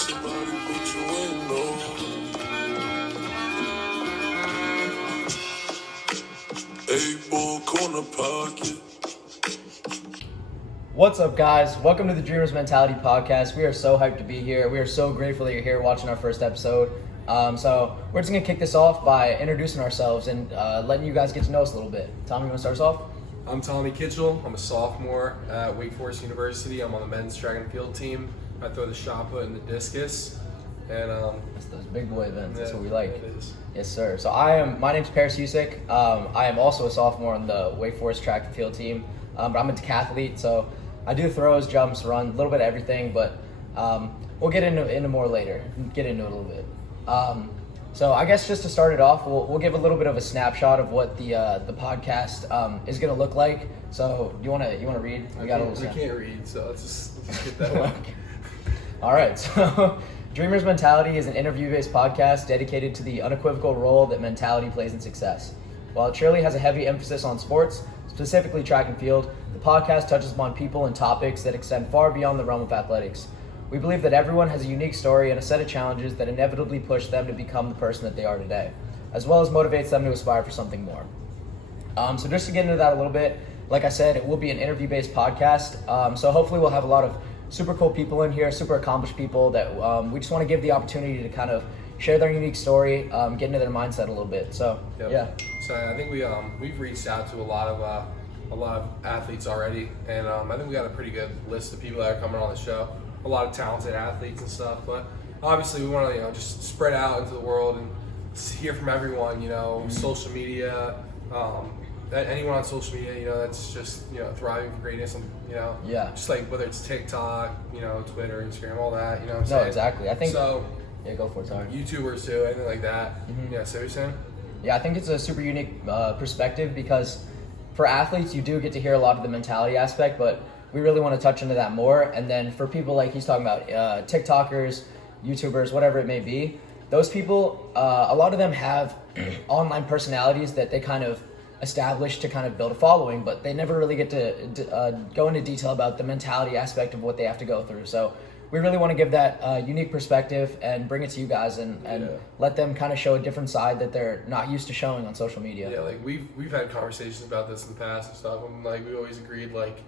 somebody put you in, no. A-ball corner pocket. What's up, guys? Welcome to the Dreamers Mentality Podcast. We are so hyped to be here. We are so grateful that you're here watching our first episode. So we're just going to kick this off by introducing ourselves and letting you guys get to know us a little bit. Tommy, you want to start us off? I'm Tommy Kitchell. I'm a sophomore at Wake Forest University. I'm on the men's track and field team. I throw the shot put and the discus. And That's those big boy events. That's what we like. It is. Yes, sir. So my name's Husic. I am also a sophomore on the Wake Forest track and field team. But I'm a decathlete, so I do throws, jumps, run, a little bit of everything. But we'll get into more later. Get into it a little bit. So I guess just to start it off, we'll give a little bit of a snapshot of what the podcast is going to look like. So you want to read? I can't read, so let's just get that one. All right. So Dreamers Mentality is an interview-based podcast dedicated to the unequivocal role that mentality plays in success. While it surely has a heavy emphasis on sports, specifically track and field, the podcast touches upon people and topics that extend far beyond the realm of athletics. We believe that everyone has a unique story and a set of challenges that inevitably push them to become the person that they are today, as well as motivates them to aspire for something more. So just to get into that a little bit, like I said, it will be an interview-based podcast. So hopefully we'll have a lot of super cool people in here, super accomplished people that we just want to give the opportunity to kind of share their unique story, get into their mindset a little bit. So Yep. yeah. So I think we've reached out to a lot of athletes already, and I think we got a pretty good list of people that are coming on the show. A lot of talented athletes and stuff, but obviously we want to just spread out into the world and hear from everyone. Social media, anyone on social media, that's just thriving for greatness, and just like whether it's TikTok, Twitter, Instagram, all that. You know what I'm saying? No, exactly. I think so. Yeah, go for it. Sorry. YouTubers too, anything like that. Mm-hmm. Yeah, so you're saying? Yeah, I think it's a super unique perspective because for athletes, you do get to hear a lot of the mentality aspect, but we really want to touch into that more. And then for people like he's talking about, TikTokers, YouTubers, whatever it may be, those people, a lot of them have online personalities that they kind of establish to kind of build a following, but they never really get to go into detail about the mentality aspect of what they have to go through. So we really want to give that unique perspective and bring it to you guys and let them kind of show a different side that they're not used to showing on social media. Yeah, like we've had conversations about this in the past and stuff, and like we always agreed, like,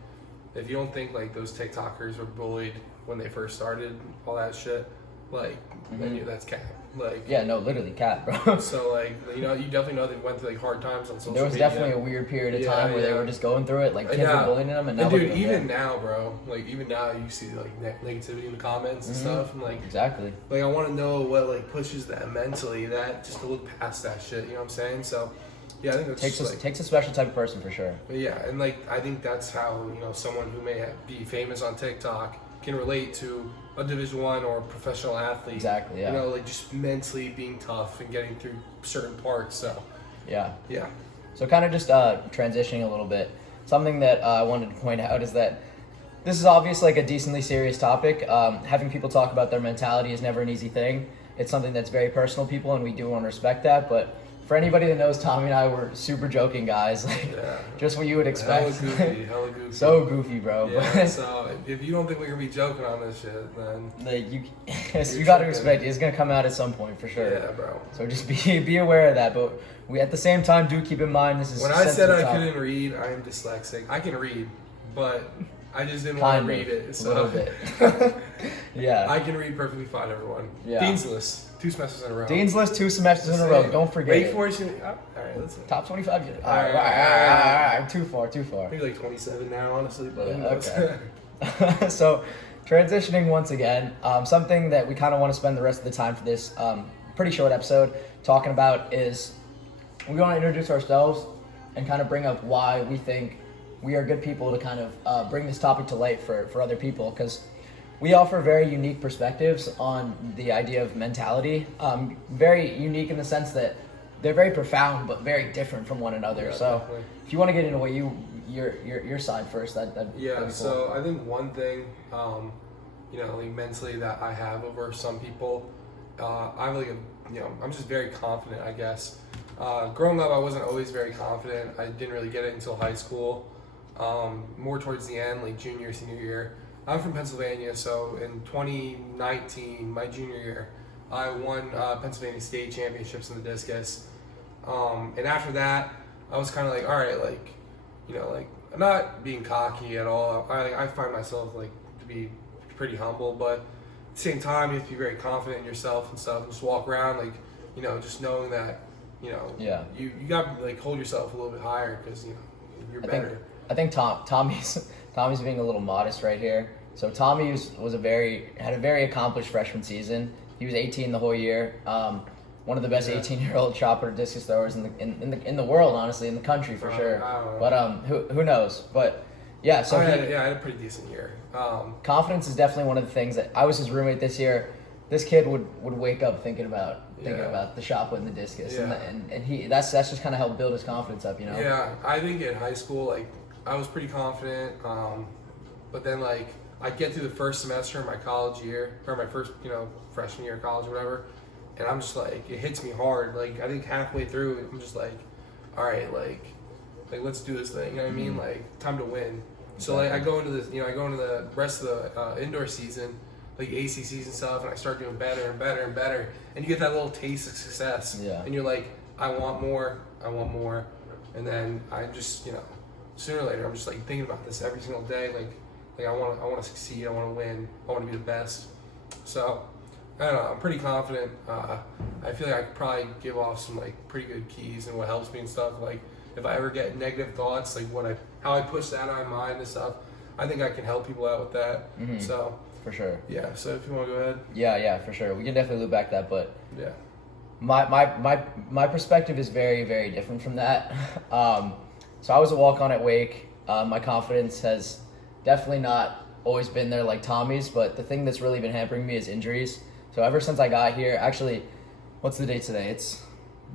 if you don't think like those TikTokers were bullied when they first started, all that shit, like then that's cap. Like Yeah, no, literally cap, bro. So like you definitely know they went through like hard times on social media. There was definitely a weird period of time where they were just going through it, like kids were bullying them, and now dude, even now, bro, like even now you see like negativity in the comments and stuff, and like exactly. Like I want to know what like pushes them mentally, that just to look past that shit. You know what I'm saying? So. Yeah, I think that takes a special type of person for sure. Yeah, and like I think that's how someone who may be famous on TikTok can relate to a Division I or a professional athlete. Exactly. Yeah. Like just mentally being tough and getting through certain parts. So. Yeah. Yeah. So kind of just transitioning a little bit. Something that I wanted to point out is that this is obviously like a decently serious topic. Having people talk about their mentality is never an easy thing. It's something that's very personal, people, and we do want to respect that, but. For anybody that knows, Tommy and I were super joking guys, just what you would expect. Hella goofy. So goofy, bro. Yeah, so if you don't think we're gonna be joking on this shit, then you got to expect it's gonna come out at some point for sure. Yeah, bro. So just be aware of that. But we at the same time do keep in mind this is. When I said I couldn't read, I am dyslexic. I can read, but I just didn't want to read it. So. A little bit. Yeah. I can read perfectly fine, everyone. Yeah. Dean's List, 2 semesters in a row. Dean's List, 2 semesters in a row. Don't forget. Wake Forest. All right, let's. Top 25. All right. Too far. Maybe like 27 now, honestly. But okay. So, transitioning once again, something that we kind of want to spend the rest of the time for this pretty short episode talking about is we want to introduce ourselves and kind of bring up why we think we are good people to kind of bring this topic to light for other people, because we offer very unique perspectives on the idea of mentality. Very unique in the sense that they're very profound, but very different from one another. Yeah, so, definitely. If you want to get into what your side first, that'd be cool. So I think one thing, like mentally that I have over some people, I'm like I'm just very confident, I guess. Growing up, I wasn't always very confident. I didn't really get it until high school. More towards the end, like junior, senior year. I'm from Pennsylvania, so in 2019, my junior year, I won Pennsylvania state championships in the discus. And after that, I was kind of like, all right, like, like I'm not being cocky at all. I find myself like to be pretty humble, but at the same time, you have to be very confident in yourself and stuff, and just walk around like, just knowing that, you got to like hold yourself a little bit higher because you're better. I think Tommy's being a little modest right here. So Tommy had a very accomplished freshman season. He was 18 the whole year. One of the best 18-year-old shot putter discus throwers in the world, honestly, in the country for sure. But who knows? But yeah, so I had a pretty decent year. Confidence is definitely one of the things that I was his roommate this year. This kid would wake up thinking about the shot put and the discus, and he that's just kind of helped build his confidence up, Yeah, I think in high school, like I was pretty confident, but then like I get through the first semester of my college year or my first freshman year of college or whatever. And I'm just like, it hits me hard. Like, I think halfway through, I'm just like, all right, like let's do this thing. You know what I mean? Like, time to win. So like, I go into the rest of the indoor season, like ACCs and stuff, and I start doing better and better and better. And you get that little taste of success. Yeah. And you're like, I want more. And then I just, sooner or later, I'm just like thinking about this every single day. Like I want to succeed. I want to win. I want to be the best. So. I don't know, I'm pretty confident. I feel like I could probably give off some like pretty good keys and what helps me and stuff. Like if I ever get negative thoughts, like how I push that on my mind and stuff, I think I can help people out with that. Mm-hmm. So for sure. Yeah. So if you want to go ahead. Yeah, for sure. We can definitely loop back that, but yeah. My perspective is very, very different from that. So I was a walk-on at Wake. My confidence has definitely not always been there like Tommy's, but the thing that's really been hampering me is injuries. So ever since I got here, actually, what's the date today? It's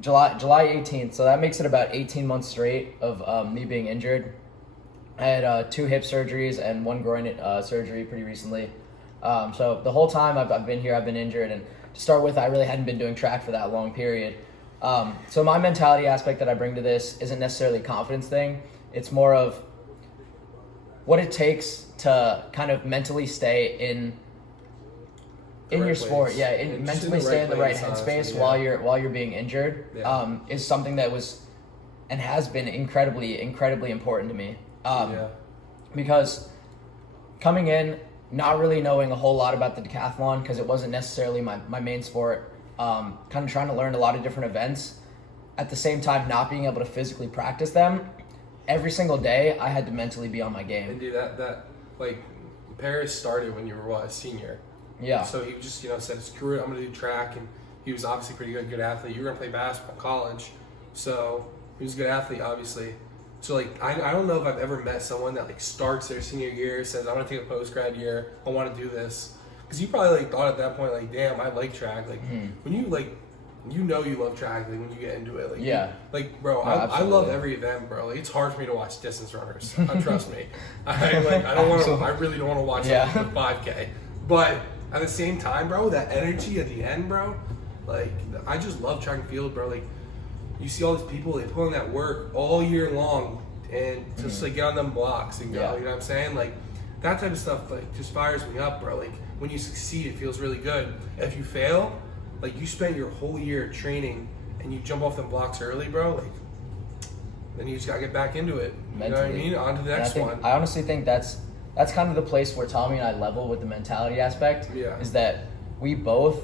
July 18th. So that makes it about 18 months straight of me being injured. I had 2 hip surgeries and 1 groin surgery pretty recently. So the whole time I've been here, I've been injured. And to start with, I really hadn't been doing track for that long period. So my mentality aspect that I bring to this isn't necessarily a confidence thing. It's more of what it takes to kind of mentally stay in your sport, mentally stay in the right headspace while you're being injured, is something that was and has been incredibly important to me. Because coming in, not really knowing a whole lot about the decathlon because it wasn't necessarily my main sport, kind of trying to learn a lot of different events, at the same time not being able to physically practice them, every single day I had to mentally be on my game. And dude, that like Paris started when you were a senior. Yeah. So he just, said, screw it, I'm going to do track. And he was obviously pretty good athlete. You were going to play basketball in college. So he was a good athlete, obviously. So, like, I don't know if I've ever met someone that, like, starts their senior year, says, I want to take a post-grad year, I want to do this. Because you probably, like, thought at that point, like, damn, I like track. Like, when you, like, you love track, like, when you get into it. Like, like, bro, no, I love every event, bro. Like, it's hard for me to watch distance runners. Trust me. I really don't want to watch the 5K. But at the same time, bro, that energy at the end, bro, like, I just love track and field, bro. Like, you see all these people, they put in that work all year long and just, like, get on them blocks and go, you know what I'm saying? Like, that type of stuff, like, just fires me up, bro. Like, when you succeed, it feels really good. If you fail, like, you spent your whole year training and you jump off them blocks early, bro, like, then you just gotta get back into it. You know what I mean? On to the next one. I honestly think that's kind of the place where Tommy and I level with the mentality aspect. Yeah. Is that we both,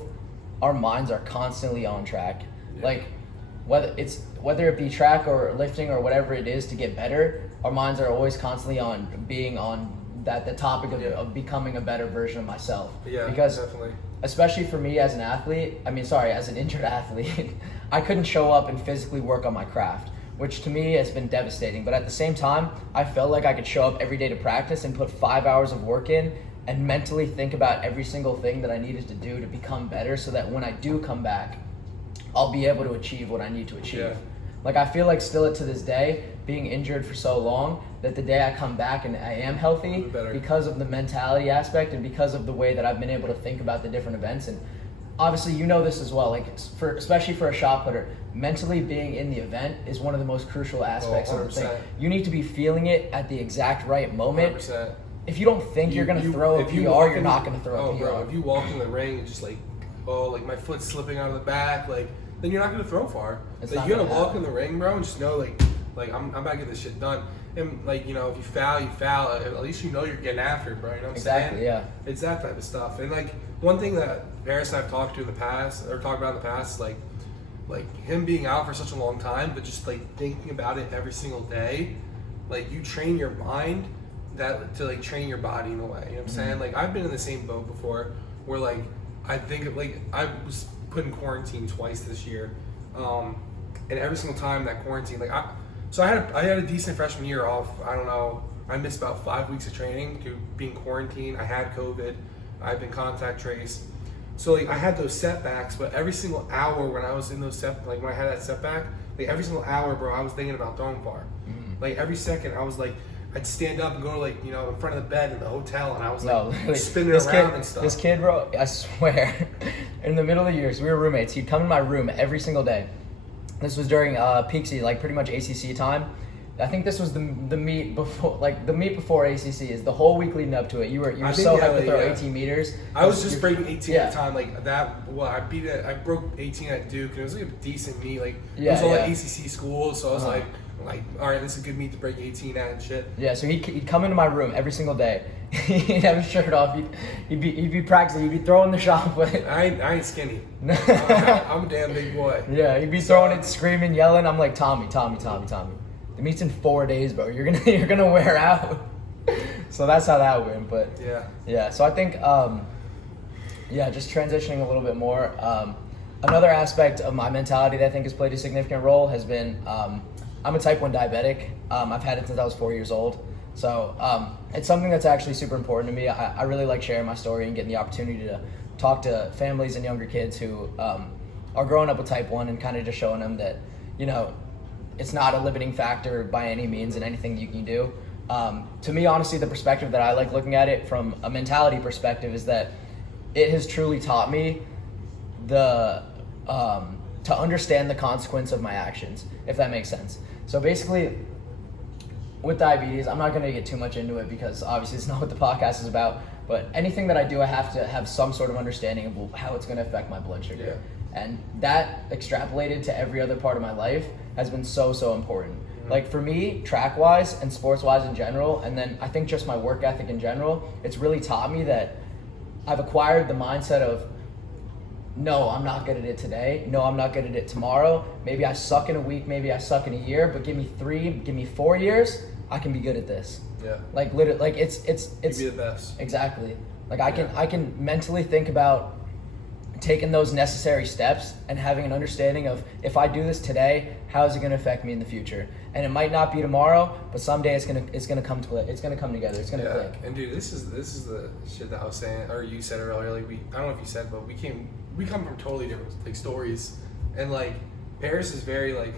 our minds are constantly on track. Yeah. Like, whether it be track or lifting or whatever it is to get better, our minds are always constantly on being on the topic of becoming a better version of myself. Yeah, because definitely. Especially for me as an athlete, as an injured athlete, I couldn't show up and physically work on my craft, which to me has been devastating. But at the same time, I felt like I could show up every day to practice and put 5 hours of work in and mentally think about every single thing that I needed to do to become better so that when I do come back, I'll be able to achieve what I need to achieve. Yeah. Like, I feel like still to this day, being injured for so long, that the day I come back and I am healthy, because of the mentality aspect and because of the way that I've been able to think about the different events. And obviously, you know this as well, like, especially for a shot putter, mentally being in the event is one of the most crucial aspects of the thing. You need to be feeling it at the exact right moment. 100%. if you don't think you're gonna throw a PR, you're not gonna throw a PR. Bro, if you walk in the ring and just like, oh, like my foot's slipping out of the back, like, then you're not gonna throw far. Like, you gotta walk in the ring, bro, and just know like I'm about to get this shit done. And like, you know, if you foul, you foul. At least you know you're getting after it, bro. You know what I'm saying? Exactly, yeah. It's that type of stuff. And like one thing that Paris and I've talked about in the past, like him being out for such a long time, but just like thinking about it every single day, like you train your mind to like train your body in a way. You know what I'm saying? Like I've been in the same boat before, where like I think of, like I was put in quarantine twice this year, and every single time that quarantine, like I had a decent freshman year off. I don't know. I missed about 5 weeks of training due to being quarantined. I had COVID. I've been contact traced. So like I had those setbacks, but every single hour when I was in those when I had that setback, like every single hour, bro, I was thinking about throwing far. Like every second, I was like, I'd stand up and go to like, you know, in front of the bed in the hotel, and I was like spinning around and stuff. This kid, bro, I swear, in the middle of the years, we were roommates. He'd come in my room every single day. This was during peak season, like pretty much ACC time. I think this was the meet before, like the meet before ACC is the whole week leading up to it. You were so hyped to throw 18 meters. I was just breaking 18 at the time, like that. Well, I broke 18 at Duke, and it was like a decent meet. Like it was all like ACC schools, so I was like, all right, this is a good meet to break 18 at and shit. Yeah, so he'd come into my room every single day. He'd have his shirt off. He'd be practicing. He'd be throwing the shot put. I ain't skinny. I'm a damn big boy. Yeah, he'd be throwing it, screaming, yelling. I'm like, Tommy. The meet's in 4 days, bro. You're gonna wear out. So that's how that went. But yeah. So I think just transitioning a little bit more. Another aspect of my mentality that I think has played a significant role has been I'm a type 1 diabetic. I've had it since I was 4 years old. So it's something that's actually super important to me. I really like sharing my story and getting the opportunity to talk to families and younger kids who are growing up with type 1 and kind of just showing them that, you know, it's not a limiting factor by any means in anything you can do. To me, honestly, the perspective that I like looking at it from a mentality perspective is that it has truly taught me to understand the consequence of my actions, if that makes sense. So basically, with diabetes, I'm not going to get too much into it because obviously it's not what the podcast is about, but anything that I do, I have to have some sort of understanding of how it's going to affect my blood sugar. Yeah. And that extrapolated to every other part of my life has been so important. Like for me, track-wise and sports-wise in general, and then I think just my work ethic in general, it's really taught me that I've acquired the mindset of, no, I'm not good at it today. No, I'm not good at it tomorrow. Maybe I suck in a week, maybe I suck in a year, but give me 4 years, I can be good at this. Yeah. Like literally, like it's you be the best. Exactly. Like I can mentally think about taking those necessary steps and having an understanding of, if I do this today, how is it going to affect me in the future? And it might not be tomorrow, but someday it's gonna come together. It's gonna click. And dude, this is the shit that I was saying, or you said earlier. Like I don't know if you said, but we come from totally different like stories, and like Paris is very like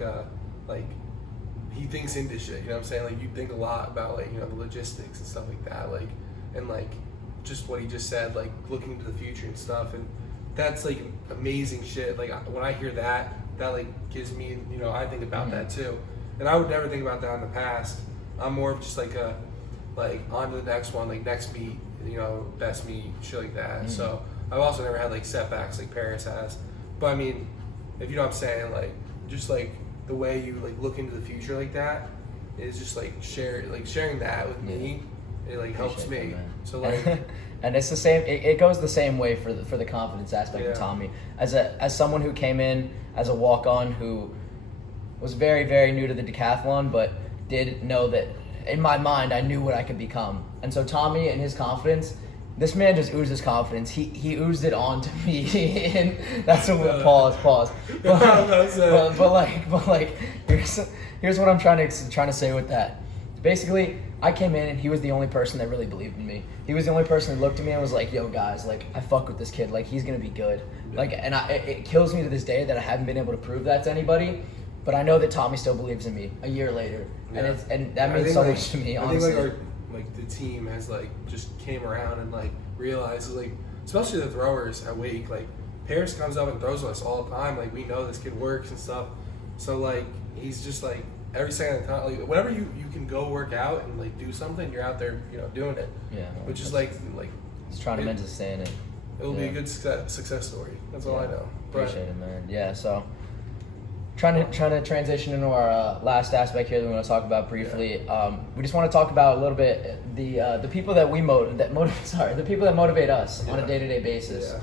he thinks into shit. You know what I'm saying? Like you think a lot about like, you know, the logistics and stuff like that. Like and like just what he just said, like looking into the future and stuff. And that's like amazing shit. Like when I hear that like gives me, you know, I think about that too. And I would never think about that in the past. I'm more of just like on to the next one, like next meet, you know, best meet, shit like that. So I've also never had like setbacks like Paris has. But I mean, if you know what I'm saying, like just like the way you like look into the future like that is just like sharing that with me. It like helps me. That, so like, and it's the same. It goes the same way for the confidence aspect of Tommy. As someone who came in as a walk-on who was very, very new to the decathlon, but did know that in my mind I knew what I could become. And so Tommy and his confidence, this man just oozes confidence. He oozed it on to me, and that's what pause. But like here's what I'm trying to say with that. Basically, I came in and he was the only person that really believed in me. He was the only person that looked at me and was like, "Yo, guys, like I fuck with this kid. Like he's gonna be good." Like, and it kills me to this day that I haven't been able to prove that to anybody. But I know that Tommy still believes in me a year later, and that means so much to me. Honestly, I think like the team has like just came around and like realized like, especially the throwers at Wake, like Paris comes up and throws us all the time. Like we know this kid works and stuff, so like he's just like every second of the time, like whenever you can go work out and like do something, you're out there, doing it. Yeah. Which is like he's trying to sustain it. It'll be a good success story. That's all I know. Appreciate it, man. Yeah. So trying to transition into our last aspect here that we want to talk about briefly. Yeah. We just want to talk about a little bit the people that the people that motivate us on a day-to-day basis.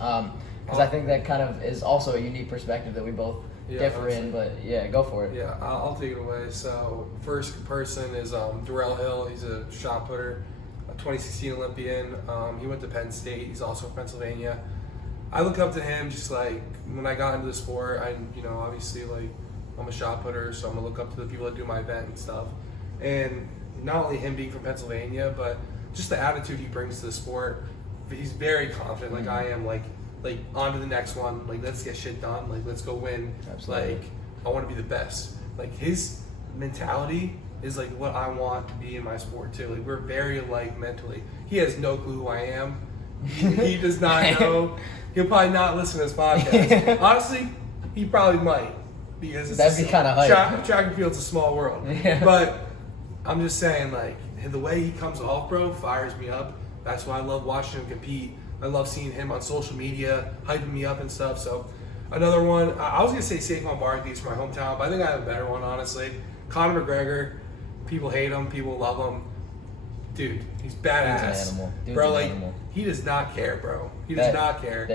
Because I think that kind of is also a unique perspective that we both differ in. But yeah, go for it. Yeah, I'll take it away. So first person is Darrell Hill. He's a shot putter, a 2016 Olympian. He went to Penn State. He's also from Pennsylvania. I look up to him just like when I got into the sport. Obviously like I'm a shot putter, so I'm gonna look up to the people that do my event and stuff. And not only him being from Pennsylvania, but just the attitude he brings to the sport. He's very confident, like I am. Like on to the next one. Like let's get shit done. Like let's go win. Absolutely. Like I want to be the best. Like his mentality is like what I want to be in my sport too. Like we're very alike mentally. He has no clue who I am. He does not know. He'll probably not listen to this podcast. Honestly, he probably might. Because that'd be kind of hype. Track and field's a small world. Yeah. But I'm just saying, like, the way he comes off, bro, fires me up. That's why I love watching him compete. I love seeing him on social media, hyping me up and stuff. So another one, I was going to say Saquon Barkley's from my hometown, but I think I have a better one, honestly. Conor McGregor. People hate him. People love him. Dude, he's badass. Dude's an animal. Bro, like, he does not care, bro. He does not care.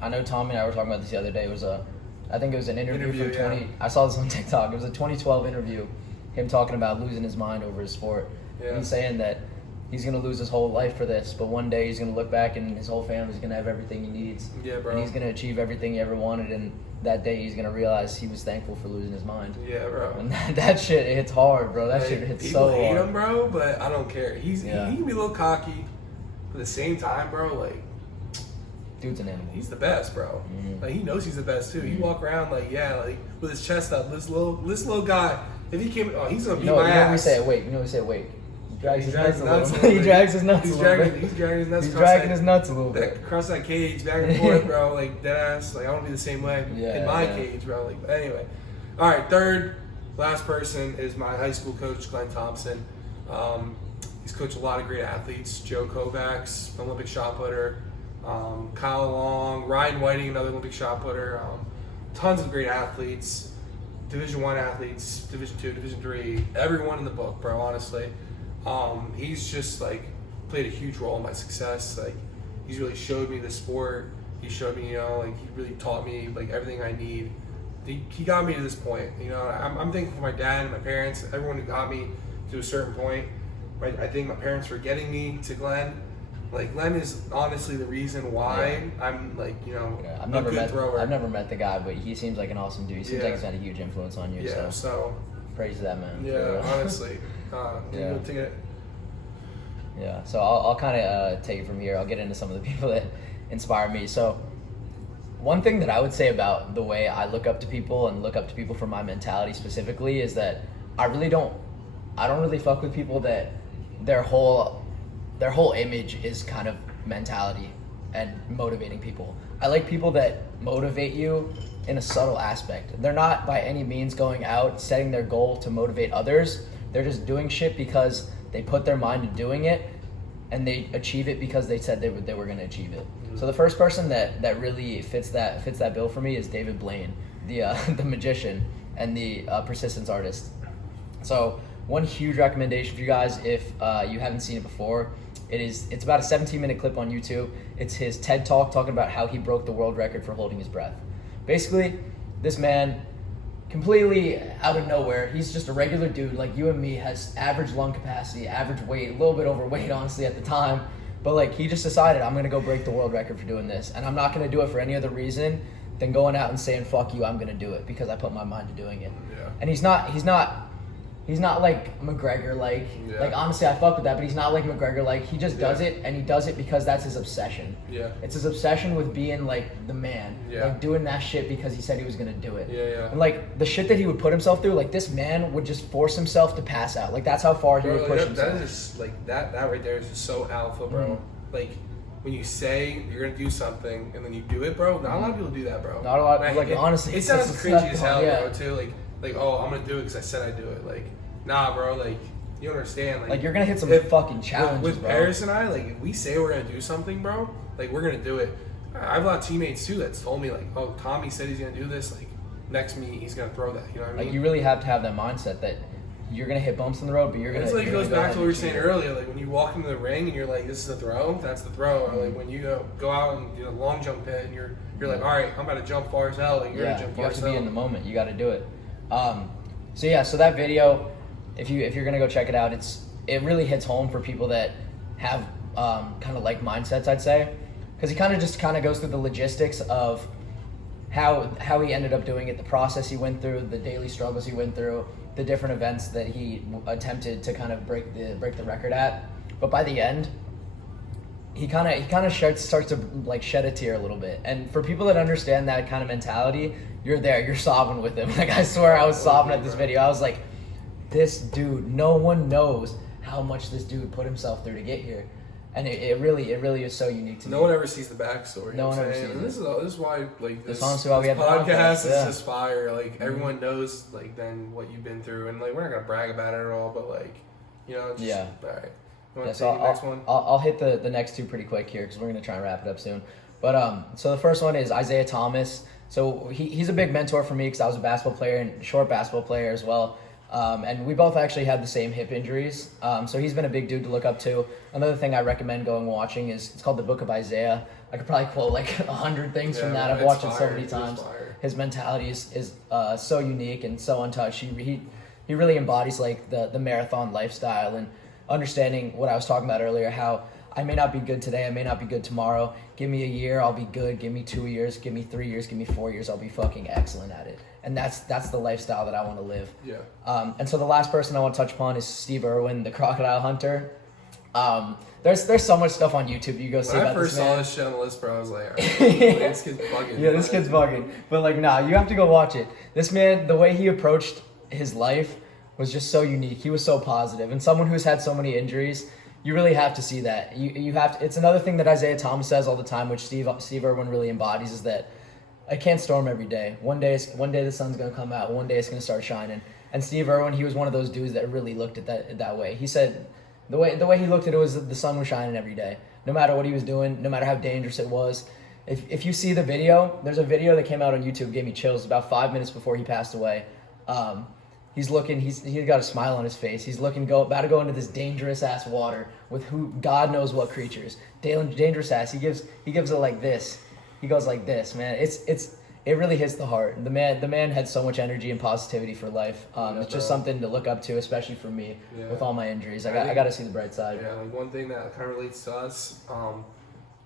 I know Tommy and I were talking about this the other day. I think it was an interview from yeah. I saw this on TikTok. It was a 2012 interview. Him talking about losing his mind over his sport. Yeah. He's saying that he's going to lose his whole life for this, but one day he's going to look back and his whole family's going to have everything he needs. Yeah, bro. And he's going to achieve everything he ever wanted, and that day he's going to realize he was thankful for losing his mind. Yeah, bro. And that shit hits hard, bro. That shit hits so hard. People hate him, bro, but I don't care. He can be a little cocky, but at the same time, bro, like, dude's an animal. he's the best, bro. Mm-hmm. Like he knows he's the best too. He walk around like with his chest up. This little guy. If he came, he's gonna beat my ass. We say wait. He drags his nuts a little bit. bit. He drags his nuts He's a little dragging bit. He's dragging his nuts. He's dragging his nuts a little bit. Across that cage, back and forth, bro. Like dead ass. Like I want to be the same way in my cage, bro. Like anyway. All right, third, last person is my high school coach, Glenn Thompson. He's coached a lot of great athletes. Joe Kovacs, Olympic shot putter. Kyle Long, Ryan Whiting, another Olympic shot putter. Tons of great athletes, Division I athletes, Division II, Division III, everyone in the book, bro. Honestly, he's just like played a huge role in my success. Like he's really showed me the sport. He showed me, like he really taught me like everything I need. He got me to this point. I'm thankful for my dad and my parents, everyone who got me to a certain point. Right, I think my parents were getting me to Glenn. Like Glenn is honestly the reason why I'm like I've a good thrower. I've never met the guy, but he seems like an awesome dude. He seems like he's had a huge influence on you. Yeah, so praise to that man. Yeah, honestly. Take it. Yeah, so I'll kind of take it from here. I'll get into some of the people that inspire me. So one thing that I would say about the way I look up to people and look up to people for my mentality specifically is that I don't really fuck with people that their whole image is kind of mentality and motivating people. I like people that motivate you in a subtle aspect. They're not by any means going out setting their goal to motivate others. They're just doing shit because they put their mind to doing it and they achieve it because they said they were going to achieve it. Mm-hmm. So the first person that really fits that bill for me is David Blaine, the magician and the persistence artist. So one huge recommendation for you guys, if you haven't seen it before, it's about a 17-minute clip on YouTube. It's his TED Talk talking about how he broke the world record for holding his breath. Basically, this man, completely out of nowhere, he's just a regular dude like you and me, has average lung capacity, average weight, a little bit overweight honestly at the time, but like he just decided, I'm gonna go break the world record for doing this, and I'm not gonna do it for any other reason than going out and saying fuck you, I'm gonna do it because I put my mind to doing it. Yeah. And he's not like McGregor, like honestly I fuck with that, but he's not like McGregor, like he just does it, and he does it because that's his obsession. Yeah. It's his obsession with being like the man. Yeah. Like doing that shit because he said he was gonna do it. Yeah. And like the shit that he would put himself through, like this man would just force himself to pass out. Like that's how far he would push himself. That is just like that right there is just so alpha, bro. Mm-hmm. Like when you say you're gonna do something and then you do it, bro. Not a lot of people do that, bro. Not a lot. Like honestly, it sounds cringy as hell, bro. Too like. like, oh, I'm gonna do it because I said I'd do it. Like, nah, bro. Like, you don't understand. Like you're gonna hit some fucking challenges, with bro. Paris and I, like, if we say we're gonna do something, bro, like we're gonna do it. I have a lot of teammates too that's told me like, oh, Tommy said he's gonna do this. Like, next meet he's gonna throw that. You know what I mean? Like you really have to have that mindset that you're gonna hit bumps in the road, but you're gonna. It's like it goes back to what we were saying it. earlier. Like when you walk into the ring and you're like, "This is the throw," that's the throw. Or like when you go out and do a long jump pit and you're like, "All right, I'm about to jump far as hell." Like you're gonna jump far you as have to hell. be in the moment. You got to do it. So that video, if you're gonna go check it out, it really hits home for people that have kind of like mindsets, I'd say, because he kind of goes through the logistics of how he ended up doing it, the process he went through, the daily struggles he went through, the different events that he attempted to kind of break the record at. But by the end, he kind of starts to like shed a tear a little bit. And for people that understand that kind of mentality, you're sobbing with him. Like I swear I was sobbing at this video. I was like, this dude, no one knows how much this dude put himself through to get here. And it really is so unique to me. No one ever sees the backstory. No one ever sees it. This is why like this honestly why we have the podcast is yeah. just fire. Like everyone knows like then what you've been through, and like we're not gonna brag about it at all, but like just, yeah. All right. You want Yeah, to so take the next one? I'll hit the next two pretty quick here because we're gonna try and wrap it up soon. But so the first one is Isaiah Thomas. So he's a big mentor for me because I was a basketball player and short basketball player as well. And we both actually had the same hip injuries. So he's been a big dude to look up to. Another thing I recommend going and watching is it's called the Book of Isaiah. I could probably quote like 100 things from that. I've watched it so many times. His mentality is so unique and so untouched. He really embodies like the marathon lifestyle and understanding what I was talking about earlier, how I may not be good today, I may not be good tomorrow. Give me a year, I'll be good. Give me 2 years, give me 3 years, give me 4 years, I'll be fucking excellent at it. And that's the lifestyle that I want to live. Yeah. And so the last person I want to touch upon is Steve Irwin, the crocodile hunter. There's so much stuff on YouTube you go see about this man. When I first saw this shit on the list, bro, I was like, all right, this kid's bugging. Yeah, this kid's bugging. But like, nah, you have to go watch it. This man, the way he approached his life was just so unique. He was so positive. And someone who's had so many injuries, you really have to see that. You have to. It's another thing that Isaiah Thomas says all the time, which Steve Irwin really embodies, is that I can't storm every day. One day the sun's gonna come out. One day it's gonna start shining. And Steve Irwin, he was one of those dudes that really looked at that way. He said the way he looked at it was that the sun was shining every day, no matter what he was doing, no matter how dangerous it was. If you see the video, there's a video that came out on YouTube, gave me chills about 5 minutes before he passed away. He's got a smile on his face. He's about to go into this dangerous ass water with who God knows what creatures. Dangerous ass. He gives it like this. He goes like this, man. It really hits the heart. The man had so much energy and positivity for life. It's just something to look up to, especially for me with all my injuries. I got to see the bright side. Yeah, like one thing that kind of relates to us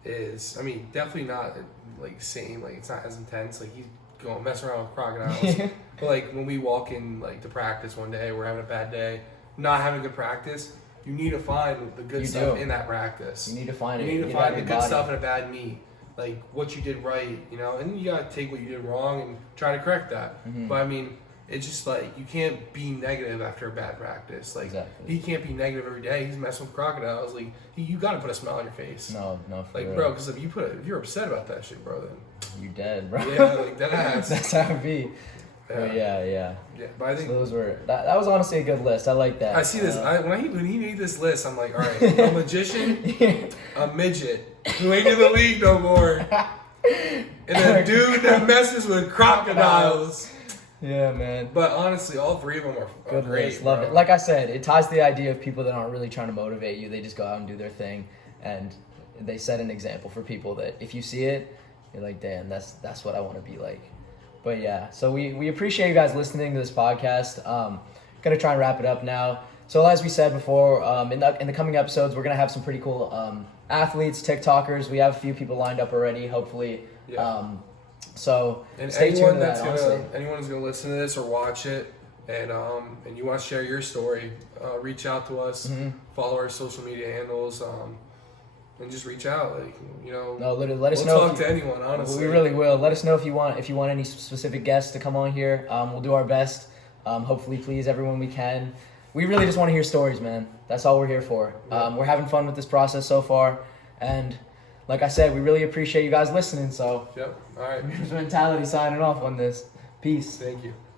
is, I mean, definitely not like same, like it's not as intense. Like he's going mess around with crocodiles. But like when we walk in like to practice one day, we're having a bad day, not having good practice. You need to find the good stuff in that practice. You need to find it. You need to find the good stuff in a bad meet. Like what you did right, and then you gotta take what you did wrong and try to correct that. Mm-hmm. But I mean, it's just like you can't be negative after a bad practice. Like he can't be negative every day. He's messing with crocodiles. Like you gotta put a smile on your face. No, for like real. bro, because if you're upset about that shit, bro, then you dead, bro. Yeah, like that ass. That's how it be. Yeah. Yeah. But I think so those were that was honestly a good list. I like that. I see this. When he made this list, I'm like, all right, a magician, a midget who ain't in the league no more, and a dude that messes with crocodiles. Yeah, man. But honestly, all three of them are good great. List. Love it. Like I said, it ties the idea of people that aren't really trying to motivate you. They just go out and do their thing, and they set an example for people that if you see it, you're like, damn, that's what I want to be like. But yeah, so we appreciate you guys listening to this podcast. Gonna try and wrap it up now. So as we said before, in the coming episodes, we're gonna have some pretty cool athletes, TikTokers. We have a few people lined up already, hopefully. Yeah. So and stay tuned to that's that. Anyone who's gonna listen to this or watch it, and you want to share your story, reach out to us. Mm-hmm. Follow our social media handles. And just reach out, No, literally, let us know. We'll talk to anyone, honestly. We really will. Let us know if you want any specific guests to come on here. We'll do our best. Hopefully, please everyone we can. We really just want to hear stories, man. That's all we're here for. We're having fun with this process so far, and like I said, we really appreciate you guys listening. So, yep. All right. Mentality signing off on this. Peace. Thank you.